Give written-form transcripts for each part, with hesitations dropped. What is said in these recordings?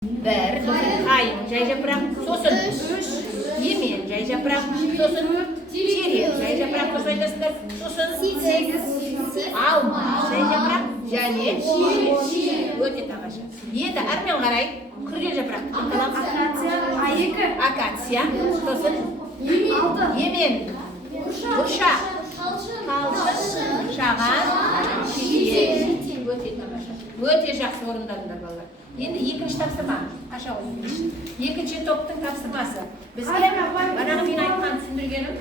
бір, қайың, жай жапырақ, сосын емен, жай жапырақ, сосын терек, жай жапырақ дұрыс айтасыздар, сосын алма, жай жапырақ, және өте тамаша. Енді әрмен қарай күрделі жапырақ, акация, сосын емен, бұршақ, талшын, шаған, шиен. Өте тамаша. Өте жақсы орындадыңдар балалар. Енді екінші тапсырма. Аша қойыңыз. Екінші топтың тапсырмасы. Бізге бағана мен айтқан түсіндіргенім.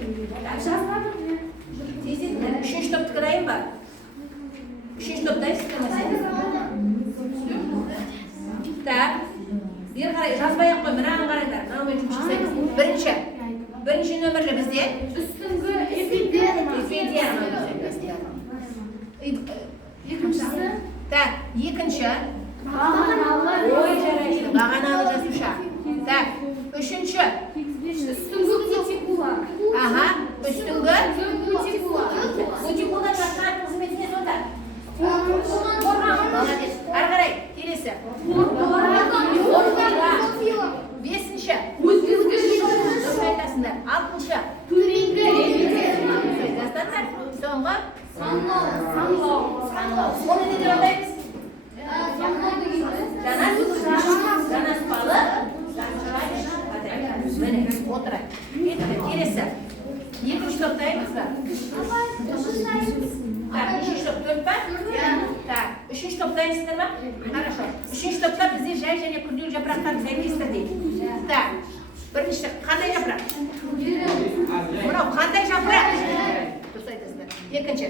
Үшінші топтікі дайын ба? Үшінші топ дайынсыздар ма сендер? Так. Бері қарай жазбай-ақ қой, мынаны қараңдар. Мынаумен жұмыс жасаймыз. Бірінші нөмірлі бізде үстіңгі эпидерма. Так, екінші бағаналы жасуша. Так, үшінші үстіңгі кутикула. Аға, үстіңгі кутикула жасқан қызметіне сонда. Молодец. Ары қарай, келесі. Бесінші дұрыс айтасыңдар. Алтыншы жастардар. Соңғы саңлау. Оны не деп атаймыз? Жанаспалы міне отырайық. Келесі екінші топ дайынбыз ба? Так, үшінші топ төрт па? Так, үшінші топ дайынсыздар ма? Хорошо. Үшінші топта бізде жай және күрделі жапырақтарды сәйкестір дейді. Так, бірінші қандай жапырақ? Мынау қандай жапырақ? Дұрыс айтасыздар. Екінші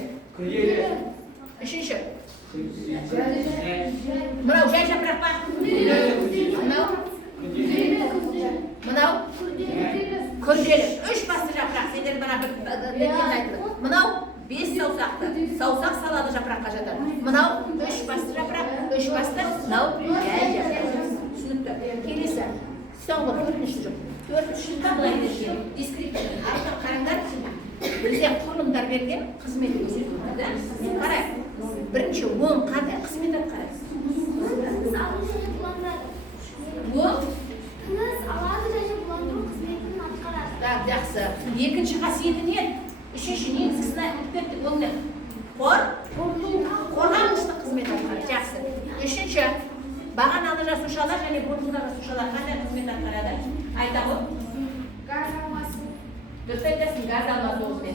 үшінші мынау жай жапырақ па? Мынау күрделі. Үш басты жапырақ. Сендер бана бір айтты. Мынау бес саусақты. Саусақ салады жапыраққа жатады. Мынау үш басты жапырақ. Үш басты. Мынау жай жапырақ. Түсінікті. Келесі. Соңғы төртінші жұп. Төртінші жұпта былай берген. Дискриптор. Артын қараңдар. Бізде құрылымдар берген. Қызмет көрсетілді. Қарай. Бірінші оң қандай қызмет атқарады? Оң тыныс алады және буландыру қызметін атқарады. Так, жақсы. Екінші қасиеті не? Үшінші негізгісіне өттік. Ол не? Қорғанышты қызмет атқарады. Жақсы. Үшінші бағаналы жасушалар және бұрынғы жасушалар қандай қызмет атқарады? Айта ғой. Газ алмасу. Дұрыс айтасың, газ алмасу қызмет.